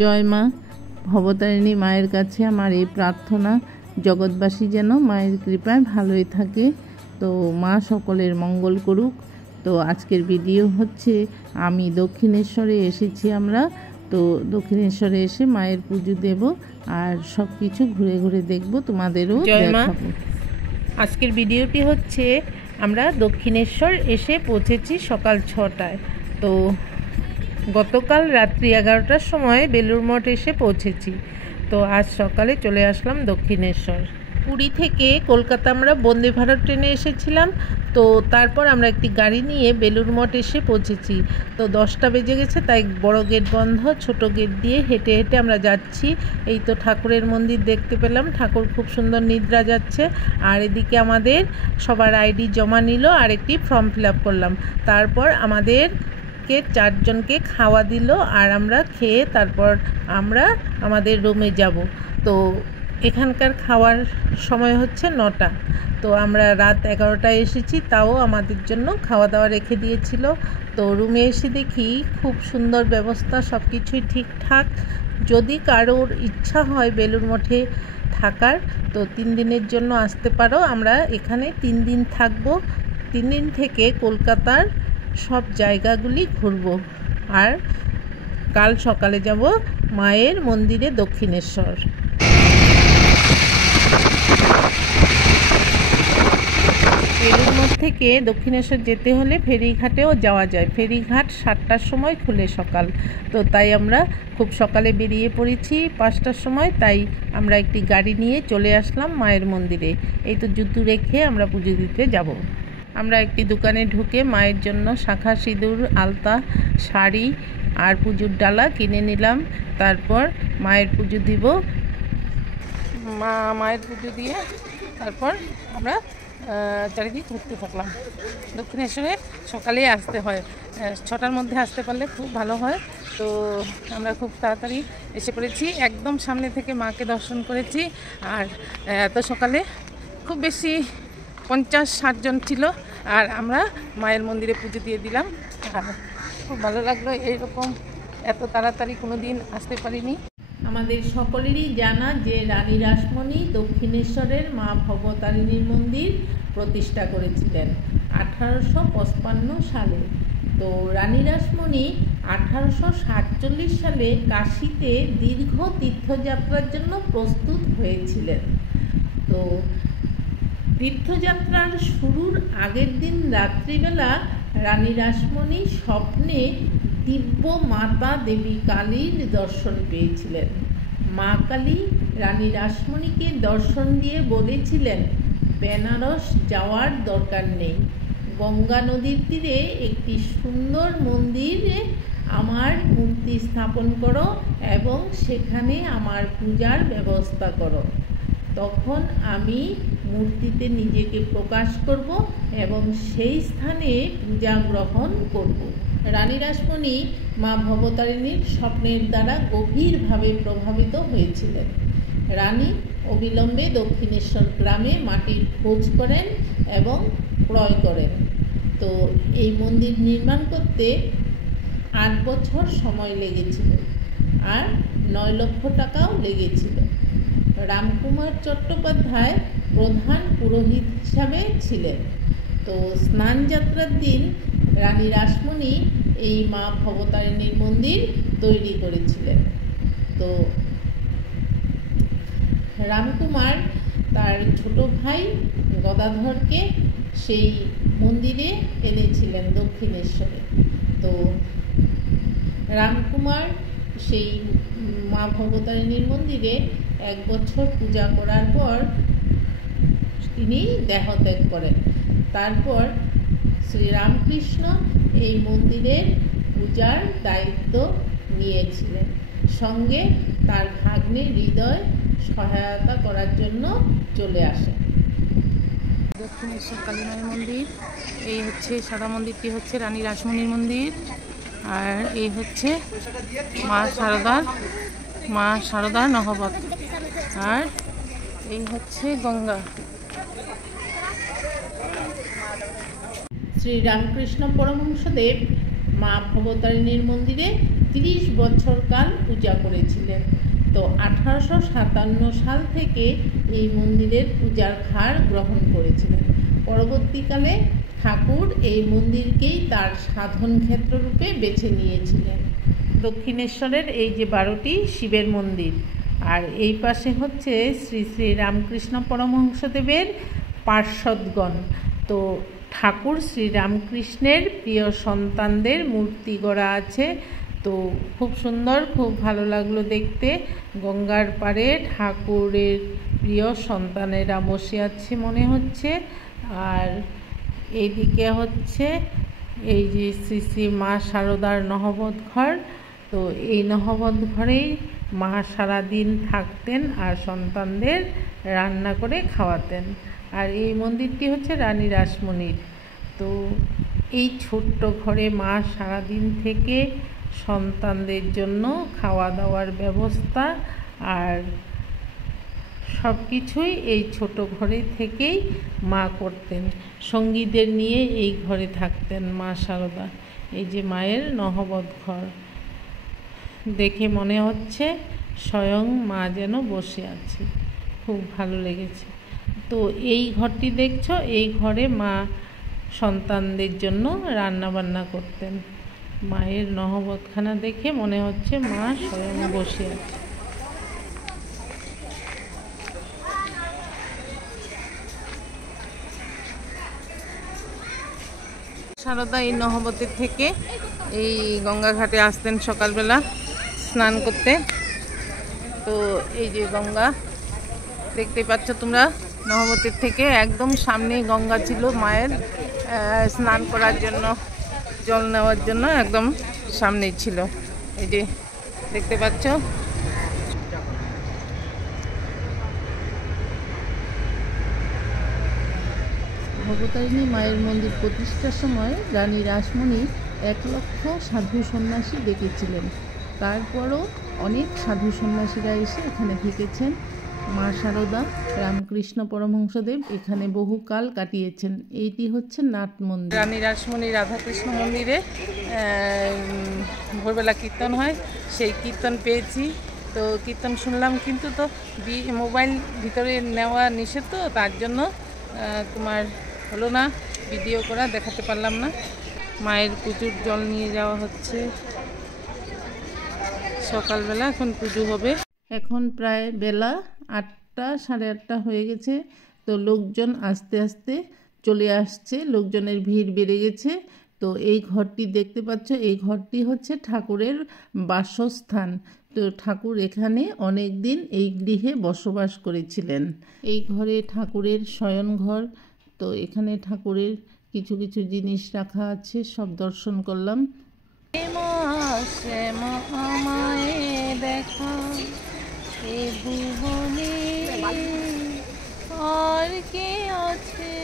জয় মা ভবতারিণী মায়ের কাছে আমার এই প্রার্থনা, জগৎবাসী যেন মায়ের কৃপায় ভালোই থাকে। তো মা সকলের মঙ্গল করুক। তো আজকের ভিডিও হচ্ছে আমি দক্ষিণেশ্বরে এসেছি আমরা। তো দক্ষিণেশ্বরে এসে মায়ের পুজো দেব আর সব কিছু ঘুরে ঘুরে দেখব, তোমাদেরও দেখাবো। আজকের ভিডিওটি হচ্ছে আমরা দক্ষিণেশ্বর এসে পৌঁছেছি সকাল 6টায়। তো গতকাল রাত্রি 11টার সময় বেলুড় মঠ এসে পৌঁছেছি। তো আজ সকালে চলে আসলাম দক্ষিণেশ্বর। পুরী থেকে কলকাতা আমরা বন্দে ভারত ট্রেনে এসেছিলাম। তো তারপর আমরা একটি গাড়ি নিয়ে বেলুড় মঠ এসে পৌঁছেছি। তো 10টা বেজে গেছে, তাই বড় গেট বন্ধ, ছোট গেট দিয়ে হেঁটে হেঁটে আমরা যাচ্ছি। এই তো ঠাকুরের মন্দির দেখতে পেলাম, ঠাকুর খুব সুন্দর নিদ্রা যাচ্ছে। আর এদিকে আমাদের সবার আইডি জমা নিল আর একটি ফর্ম ফিল আপ করলাম। তারপর আমাদের 4 জনকে খাওয়া দিল আর আমরা খেয়ে তারপর আমরা আমাদের রুমে যাব। তো এখানকার খাওয়ার সময় হচ্ছে 9টা। তো আমরা রাত 11টায় এসেছি, তাও আমাদের জন্য খাওয়া দাওয়া রেখে দিয়েছিল। তো রুমে এসে দেখি খুব সুন্দর ব্যবস্থা, সব কিছুই ঠিকঠাক। যদি কারোর ইচ্ছা হয় বেলুড় মঠে থাকার, তো 3 দিনের জন্য আসতে পারো। আমরা এখানে 3 দিন থাকবো। 3 দিন থেকে কলকাতার সব জায়গাগুলি ঘুরবো আর কাল সকালে যাব মায়ের মন্দিরে দক্ষিণেশ্বর। বেলুড় মঠ থেকে দক্ষিণেশ্বর যেতে হলে ফেরিঘাটেও যাওয়া যায়। ফেরিঘাট 7টার সময় খুলে সকাল। তো তাই আমরা খুব সকালে বেরিয়ে পড়েছি 5টার সময়। তাই আমরা একটি গাড়ি নিয়ে চলে আসলাম মায়ের মন্দিরে। এই তো জুতো রেখে আমরা পুজো দিতে যাব। আমরা একটি দোকানে ঢুকে মায়ের জন্য শাঁখা, সিঁদুর, আলতা, শাড়ি আর পুজোর ডালা কিনে নিলাম। তারপর মায়ের পুজো দিব। মায়ের পুজো দিয়ে তারপর আমরা চারিদিক ঘুরতে থাকলাম। দক্ষিণেশ্বরে সকালে আসতে হয়, 6টার মধ্যে আসতে পারলে খুব ভালো হয়। তো আমরা খুব তাড়াতাড়ি এসে পড়েছি, একদম সামনে থেকে মাকে দর্শন করেছি। আর এত সকালে খুব বেশি 50-60 জন ছিল আর আমরা মায়ের মন্দিরে পুজো দিয়ে দিলাম। আর খুব ভালো লাগলো, এইরকম এত তাড়াতাড়ি কোনো দিন আসতে পারিনি। আমাদের সকলেরই জানা যে রানী রাসমণি দক্ষিণেশ্বরের মা ভবতারিণীর মন্দির প্রতিষ্ঠা করেছিলেন 1855 সালে। তো রানী রাসমণি 1847 সালে কাশীতে দীর্ঘ তীর্থযাত্রার জন্য প্রস্তুত হয়েছিলেন। তো তীর্থযাত্রার শুরুর আগের দিন রাত্রিবেলা রানী রাসমণি স্বপ্নে দিব্য মাতা দেবী কালীর দর্শন পেয়েছিলেন। মা কালী রানী রাসমণিকে দর্শন দিয়ে বলেছিলেন, বেনারস যাওয়ার দরকার নেই, গঙ্গা নদীর তীরে একটি সুন্দর মন্দিরে আমার মূর্তি স্থাপন করো এবং সেখানে আমার পূজার ব্যবস্থা করো। তখন আমি মূর্তিতে নিজেকে প্রকাশ করব এবং সেই স্থানে পূজা গ্রহণ করব। রানী রাসমণি মা ভবতারিণীর স্বপ্নের দ্বারা গভীরভাবে প্রভাবিত হয়েছিলেন। রানী অবিলম্বে দক্ষিণেশ্বর গ্রামে মাটির খোঁজ করেন এবং ক্রয় করেন। তো এই মন্দির নির্মাণ করতে 8 বছর সময় লেগেছিল আর 9 লক্ষ টাকাও লেগেছিল। রামকুমার চট্টোপাধ্যায় প্রধান পুরোহিত হিসাবে ছিলেন। তো স্নান যাত্রার দিন রানী রাসমণি এই মা ভবতারিণীর মন্দির তৈরি করেছিলেন। তো রামকুমার তার ছোট ভাই গদাধরকে সেই মন্দিরে এনেছিলেন দক্ষিণেশ্বরে। তো রামকুমার সেই মা ভবতারিণীর মন্দিরে 1 বছর পূজা করার পর তিনি দেহত্যাগ করেন। তারপর শ্রীরামকৃষ্ণ এই মন্দিরের পূজার দায়িত্ব নিয়েছিলেন। সঙ্গে তার ভাগ্নে হৃদয় সহায়তা করার জন্য চলে আসেন। দক্ষিণেশ্বর কালী মায়ের মন্দির, এই হচ্ছে সাদা মন্দিরটি হচ্ছে রানী রাসমণির মন্দির। আর এই হচ্ছে মা শারদার নহবত। আর এই হচ্ছে গঙ্গা। শ্রী রামকৃষ্ণ পরমহংসদেব মা ভবতারিণীর মন্দিরে 30 বছরকাল পূজা করেছিলেন। তো 1857 সাল থেকে এই মন্দিরের পূজার ভার গ্রহণ করেছিলেন। পরবর্তীকালে ঠাকুর এই মন্দিরকেই তার সাধন ক্ষেত্র রূপে বেছে নিয়েছিলেন। দক্ষিণেশ্বরের এই যে 12টি শিবের মন্দির, আর এই পাশে হচ্ছে শ্রী শ্রী রামকৃষ্ণ পরমহংসদেবের পার্ষদগণ। তো ঠাকুর শ্রী রামকৃষ্ণের প্রিয় সন্তানদের মূর্তি গড়া আছে। তো খুব সুন্দর, খুব ভালো লাগলো দেখতে। গঙ্গার পাড়ে ঠাকুরের প্রিয় সন্তানেরা বসে আছে মনে হচ্ছে। আর এইদিকে হচ্ছে এই যে শ্রী শ্রী মা শারদার নহবত ঘর। তো এই নহবত ঘরেই মা সারাদিন থাকতেন আর সন্তানদের রান্না করে খাওয়াতেন। আর এই মন্দিরটি হচ্ছে রানী রাসমণির। তো এই ছোট্ট ঘরে মা সারাদিন থেকে সন্তানদের জন্য খাওয়া দাওয়ার ব্যবস্থা আর সব কিছুই এই ছোট ঘরে থেকেই মা করতেন। সঙ্গীদের নিয়ে এই ঘরে থাকতেন মা শারদা। এই যে মায়ের নহবত ঘর, দেখে মনে হচ্ছে স্বয়ং মা যেন বসে আছে, খুব ভালো লেগেছে। তো এই ঘরটি দেখছো, এই ঘরে মা সন্তানদের জন্য রান্না বান্না করতেন। মায়ের নহবতখানা দেখে মনে হচ্ছে মা স্বয়ং বসে আছে। শারদা এই নহবতের থেকে এই গঙ্গা ঘাটে আসতেন সকালবেলা স্নান করতে। তো এই যে গঙ্গা দেখতে পাচ্ছ তোমরা, নহবতের থেকে একদম সামনেই গঙ্গা ছিল। মায়ের স্নান করার জন্য, জল নেওয়ার জন্য একদম সামনেই ছিল। এই যে দেখতে পাচ্ছ। ভবতারিণী মায়ের মন্দির প্রতিষ্ঠার সময় রানী রাসমণি 1 লক্ষ সাধু সন্ন্যাসী ডেকেছিলেন। তারপরও অনেক সাধু সন্ন্যাসীরা এসে এখানে থেকেছেন। মা শারদা, রামকৃষ্ণ পরমহংসদেব এখানে বহুকাল কাটিয়েছেন। এইটি হচ্ছে নাট মন্দির। রানী রাসমণি রাধাকৃষ্ণ মন্দিরে ভোরবেলা কীর্তন হয়, সেই কীর্তন পেয়েছি। তো কীর্তন শুনলাম, কিন্তু তো মোবাইল ভিতরে নেওয়া নিষেধ, তো তার জন্য তোমার হলো না ভিডিও করা, দেখাতে পারলাম না। মায়ের পুজোর জল নিয়ে যাওয়া হচ্ছে সকালবেলা, এখন পুজো হবে। এখন প্রায় বেলা 8টা, 8:30 হয়ে গেছে। তো লোকজন আস্তে আস্তে চলে আসছে, লোকজনের ভিড় বেড়ে গেছে। তো এই ঘরটি দেখতে পাচ্ছ, এই ঘরটি হচ্ছে ঠাকুরের বাসস্থান। তো ঠাকুর এখানে অনেক দিন এই গৃহে বসবাস করেছিলেন। এই ঘরে ঠাকুরের শয়নঘর। তো এখানে ঠাকুরের কিছু কিছু জিনিস রাখা আছে, সব দর্শন করলাম। দেখা এ ভুবনে আর কে আছে,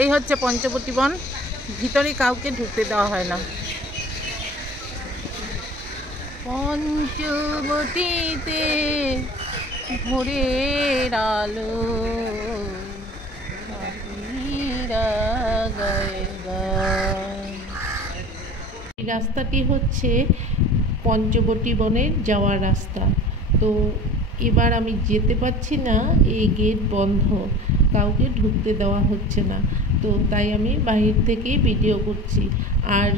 এই হচ্ছে পঞ্চবটী বন। ভিতরে কাউকে ঢুকতে দেওয়া হয় না। পঞ্চবটিতে ভোরের আলো, এই রাস্তাটি হচ্ছে পঞ্চবটী বনের যাওয়ার রাস্তা। তো এবার আমি যেতে পারছি না, এই গেট বন্ধ, কাউকে ঢুকতে দেওয়া হচ্ছে না। তো তাই আমি বাহির থেকেই ভিডিও করছি। আর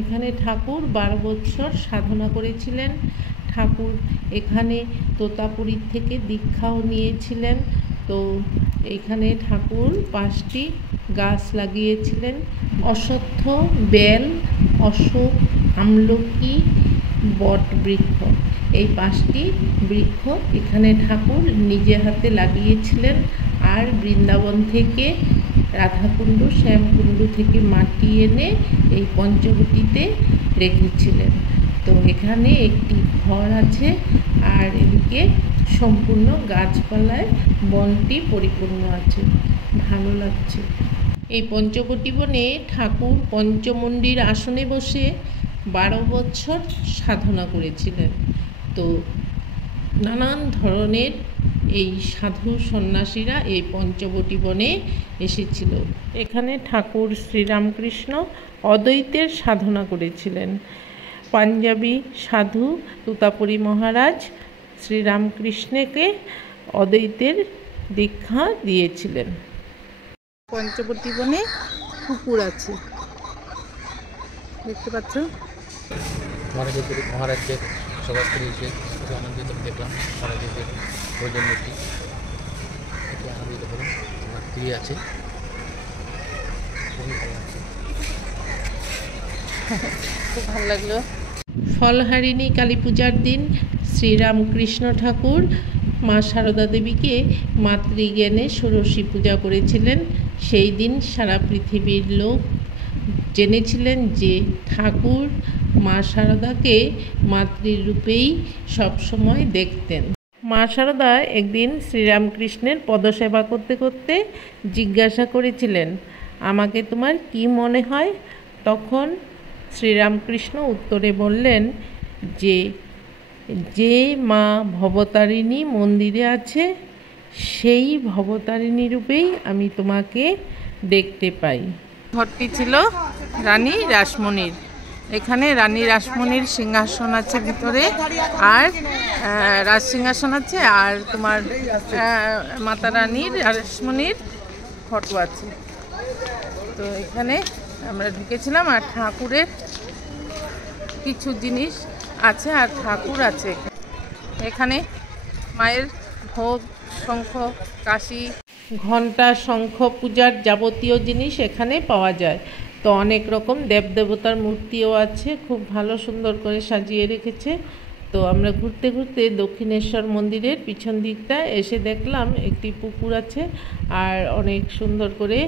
এখানে ঠাকুর 12 বছর সাধনা করেছিলেন। ঠাকুর এখানে তোতাপুরীর থেকে দীক্ষাও নিয়েছিলেন। তো এখানে ঠাকুর 5টি গাছ লাগিয়েছিলেন: অশ্বত্থ, বেল, অশোক, আমলকি, বট বৃক্ষ। এই 5টি বৃক্ষ এখানে ঠাকুর নিজে হাতে লাগিয়েছিলেন, আর বৃন্দাবন থেকে রাধাকুণ্ড শ্যামকুণ্ড থেকে মাটি এনে এই পঞ্চবটিতে রেখেছিলেন। তো এখানে একটি ঘর আছে, আর এদিকে সম্পূর্ণ গাছপালায় বনটি পরিপূর্ণ আছে, ভালো লাগছে। এই পঞ্চবটি বনে ঠাকুর পঞ্চমুণ্ডির আসনে বসে 12 বছর সাধনা করেছিলেন। তো নানান ধরনের এই সাধু সন্ন্যাসীরা এই পঞ্চবটি বনে এসেছিল। এখানে ঠাকুর শ্রীরামকৃষ্ণ অদ্বৈতের সাধনা করেছিলেন। পাঞ্জাবি সাধু তুতাপুরী মহারাজ শ্রীরামকৃষ্ণকে অদ্বৈতের দীক্ষা দিয়েছিলেন। পঞ্চবটি বনে পুকুর আছে, দেখতে পাচ্ছ। মহারাজের সভাস্থলী এসে খুবই আনন্দিত দেখলাম। মহারাজের ভোজন মূর্তি খুবই আনন্দিত হলাম। আমার প্রিয় আছে, খুবই ভালো লাগছে, খুব ভালো লাগলো। ফলহারিণী কালী পূজার দিন শ্রীরামকৃষ্ণ ঠাকুর মা সারদা দেবীকে মাতৃজ্ঞানে ষোড়শী পূজা করেছিলেন। সেই দিন সারা পৃথিবীর লোক জেনেছিলেন যে ঠাকুর মা সারদাকে মাতৃরূপেই সবসময় দেখতেন। মা সারদা একদিন শ্রীরামকৃষ্ণের পদসেবা করতে করতে জিজ্ঞাসা করেছিলেন, আমাকে তোমার কি মনে হয়? তখন শ্রীরামকৃষ্ণ উত্তরে বললেন যে যে মা ভবতারিণী মন্দিরে আছে সেই ভবতারিণী রূপেই আমি তোমাকে দেখতে পাই। ঘরটি ছিল রানী রাসমণির। এখানে রানী রাসমণির সিংহাসন আছে ভিতরে, আর রাজ সিংহাসন আছে, আর তোমার মাতা রানীর রাসমণির ফটো আছে। তো এখানে আমরা ঢুকেছিলাম, আর ঠাকুরের কিছু জিনিস আছে, আর ঠাকুর আছে এখানে। মায়ের ভোগ, শঙ্খ, কাশি, ঘণ্টা, শঙ্খ পূজার যাবতীয় জিনিস এখানে পাওয়া যায়। তো অনেক রকম দেবদেবতার মূর্তিও আছে, খুব ভালো সুন্দর করে সাজিয়ে রেখেছে। তো আমরা ঘুরতে ঘুরতে দক্ষিণেশ্বর মন্দিরের পিছন দিকটা এসে দেখলাম একটি পুকুর আছে, আর অনেক সুন্দর করে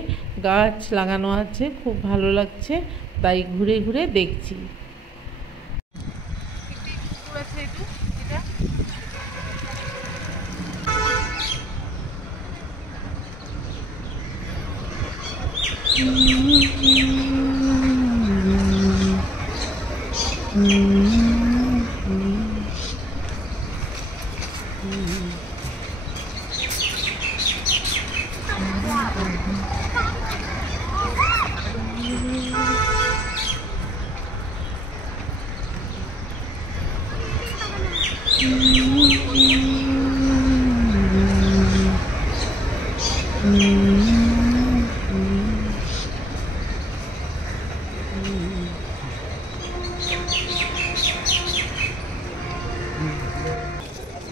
গাছ লাগানো আছে, খুব ভালো লাগছে, তাই ঘুরে ঘুরে দেখছি।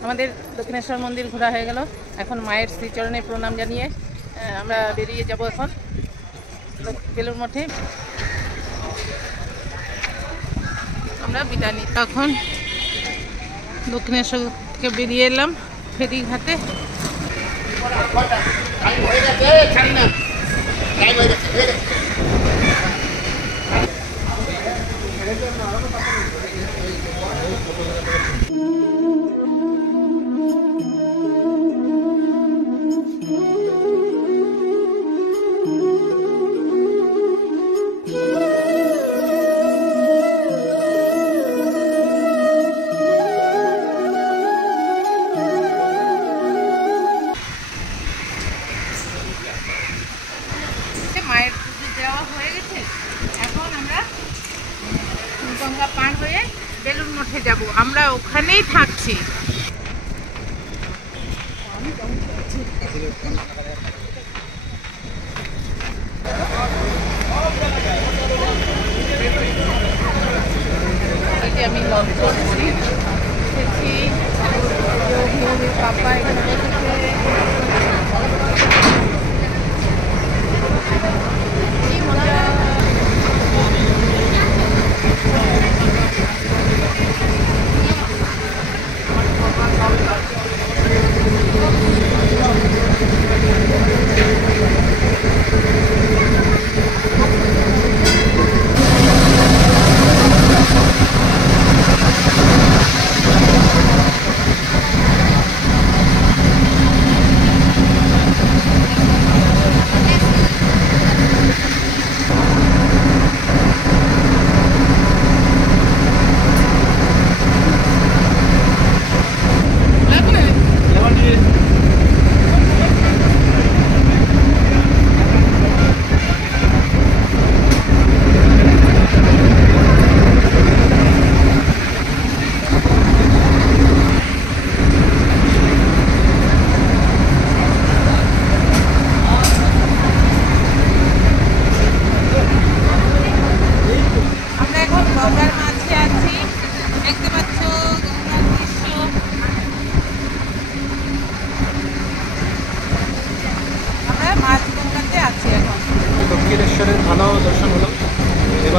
আমাদের দক্ষিণেশ্বর মন্দির ঘোরা হয়ে গেল। এখন মায়ের শ্রীচরণে প্রণাম জানিয়ে আমরা বেরিয়ে যাব এখন বেলুড় মঠে। আমরা বিদায় নিই। তখন দক্ষিণেশ্বর থেকে বেরিয়ে এলাম ফেরিঘাটে। মায়ের পুজো দেওয়া হয়ে গেছে, এখন আমরা গঙ্গা পার হয়ে বেলুড় মঠে যাব। আমরা ওখানেই থাকছি। আমি লঞ্চ করছি, পাপা এখানে বসেছে।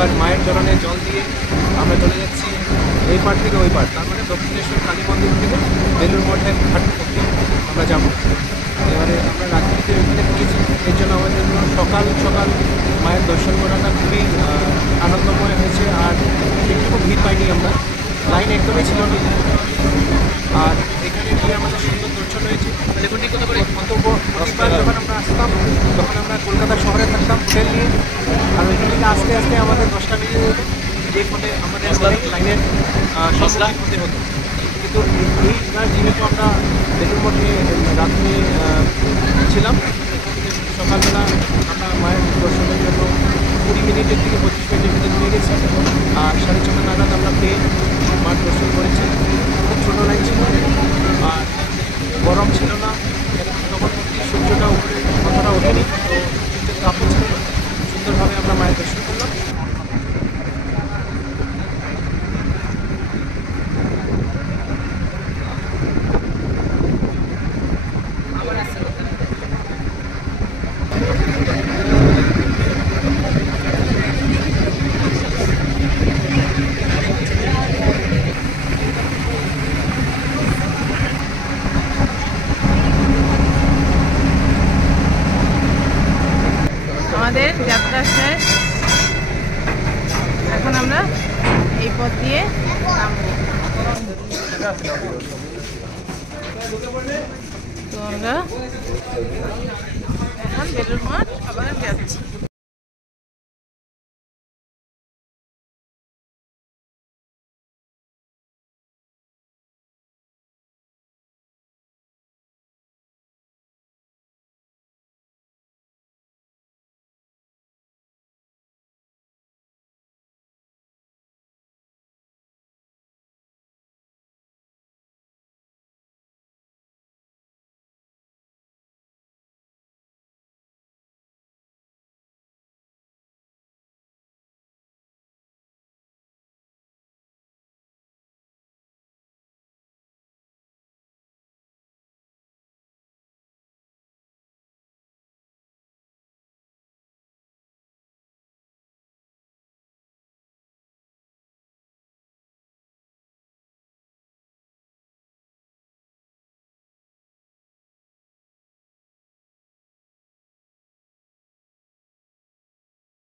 এবার মায়ের চরণে জল দিয়ে আমরা চলে যাচ্ছি এই পার থেকে ওই পার, তার মানে দক্ষিণেশ্বর কালী মন্দির থেকে বেলুড় মঠের ঘাট অবধি আমরা যাবো। এবারে আমরা রাত্রিতে ওইখানে গিয়েছি, এর জন্য আমাদের জন্য সকাল সকাল মায়ের দর্শন করাটা খুবই আনন্দময় হয়েছে। আর একটুকু ভিড় পাইনি আমরা, লাইন একদমই ছিল না। আর এখানে গিয়ে আমাদের সুন্দর দর্শন হয়েছে। যখন আমরা আসতাম তখন আমরা কলকাতা শহরে থাকতাম হোটেল নিয়ে, আর ওইখান থেকে আস্তে আস্তে আমাদের 10টা বেজে যেত, যে ফলে আমাদের অনেক লাইনের সম্মুখীন হতে হতো। কিন্তু এইবার যেহেতু আমরা বেলুড় মঠে রাত্রে ছিলাম, সকালবেলা আমরা মায়ের দর্শনের জন্য 20 মিনিটের থেকে 25 মিনিটের ভিতরে নিয়ে গেছি। আর 6:30 নাগাদ আমরা পেয়ে মার দর্শন করেছি। খুব ছোটো লাইন ছিল আর গরম ছিল না, তখন সূর্যটা উপরে কতটা ওঠেনি, তো সূর্যের তাপও ছিল না। সুন্দরভাবে আমরা মায়ের দর্শন করলাম। আমাদের যাত্রা শেষ, এখন আমরা এই পথ দিয়ে নামবো। তো আমরা এখন বেলুড় মঠ আবার যাচ্ছি।